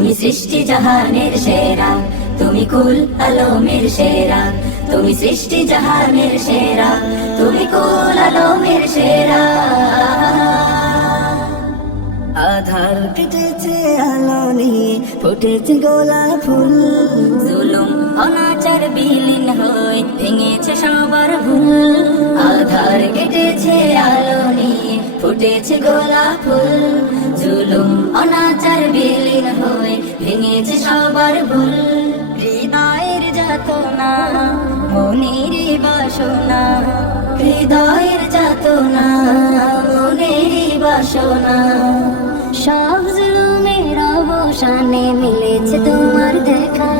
তুমি সৃষ্টি জাহানের সেরা, তুমি কুল আলমের সেরা, তুমি সৃষ্টি জাহানের সেরা, তুমি কুল আলমের সেরা। আধার কেটেছে আলো নিয়ে ফুটেছে গোলাপ ফুল, জুলুম অনাচার বিলীন হয়ে ভেঙেছে সবার ভুল। আধার কেটেছে আলো নিয়ে ফুটেছে গোলাপ ফুল, জুলুম অনাচার বিলীন হয়ে ভেঙেছে সবার ভুল। হৃদয়ের যাতনা মনের বাসনা, হৃদয়ের যাতনা মনের বাসনা, সব জুলুমের অবসানে মিলেছে তোমার দেখা।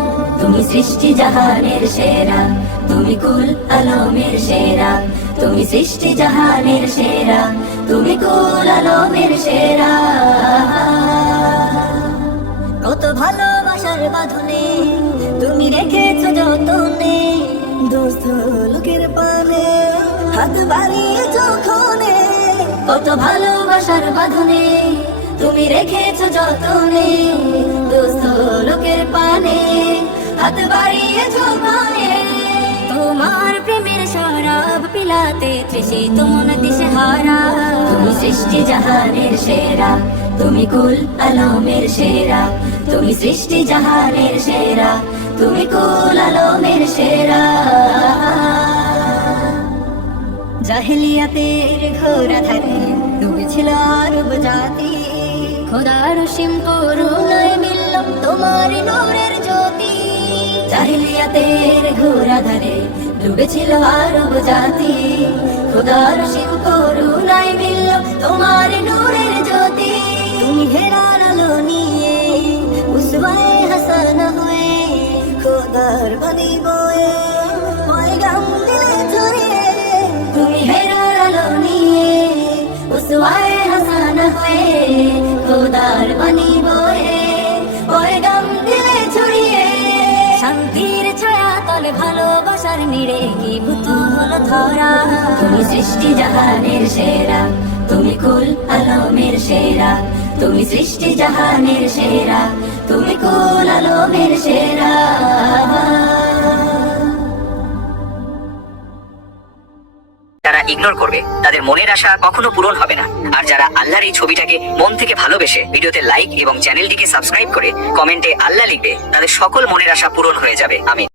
তুমি সৃষ্টি জাহানের সেরা, তুমি কুল আলমের সেরা, তুমি সৃষ্টি জাহানের সেরা, তুমি কুল আলমের সেরা। কত ভালোবাসার বাঁধনে তুমি রেখেছো যতনে, দোস্ত লোকের পানে হাত বাড়িয়েছো ক্ষণে। কত ভালোবাসার বাঁধনে তুমি রেখেছো যতনে, দোস্ত লোকের পানে হাত বাড়িয়েছো ক্ষণে। তোমার প্রেমের শরাব পিলাতে তৃষিত মন দিশেহারা। তুমি সৃষ্টি জাহানের সেরা, তুমি কুল আলমের সেরা, তুমি সৃষ্টি জাহানের সেরা, তুমি কুল আলমের সেরা। জাহেলিয়াতের ঘোর ধারে ডুবেছিল আরব জাতি, খোদার সীম করুণায় মিলল তোমার নূরের জ্যোতি। জাহিলিয়াতের ঘোরা ধারে ডুবেছিল আরব জাতি, খোদার সীম করুণায় মিলল তোমার নূরের জ্যোতি। তুমি হেরার আলো নিয়ে উসওয়ায়ে হাসানা হয়ে খোদার বাণী বয়ে পয়গাম দিলে ছড়িয়ে। তুমি হেরার আলো নিয়ে উসওয়ায়ে হাসানা হয়ে খোদার বাণী বয়ে পয়গাম দিলে ছড়িয়ে। শান্তির ছায়া তলে ভালোবাসার নিড়ে কি ভূত হলো ধরা। তুমি সৃষ্টি জাহানের সেরা, তুমি কুল আলমের সেরা, তুমি সৃষ্টি জাহানের সেরা, তুমি কুল আলমের সেরা। যারা ইগনোর করবে তাদের মনের আশা কখনো পূরণ হবে না। আর যারা আল্লাহর এই ছবিটাকে মন থেকে ভালোবেসে ভিডিওতে লাইক এবং চ্যানেলটিকে সাবস্ক্রাইব করে কমেন্টে আল্লাহ লিখবে, তাদের সকল মনের আশা পূরণ হয়ে যাবে। আমিন।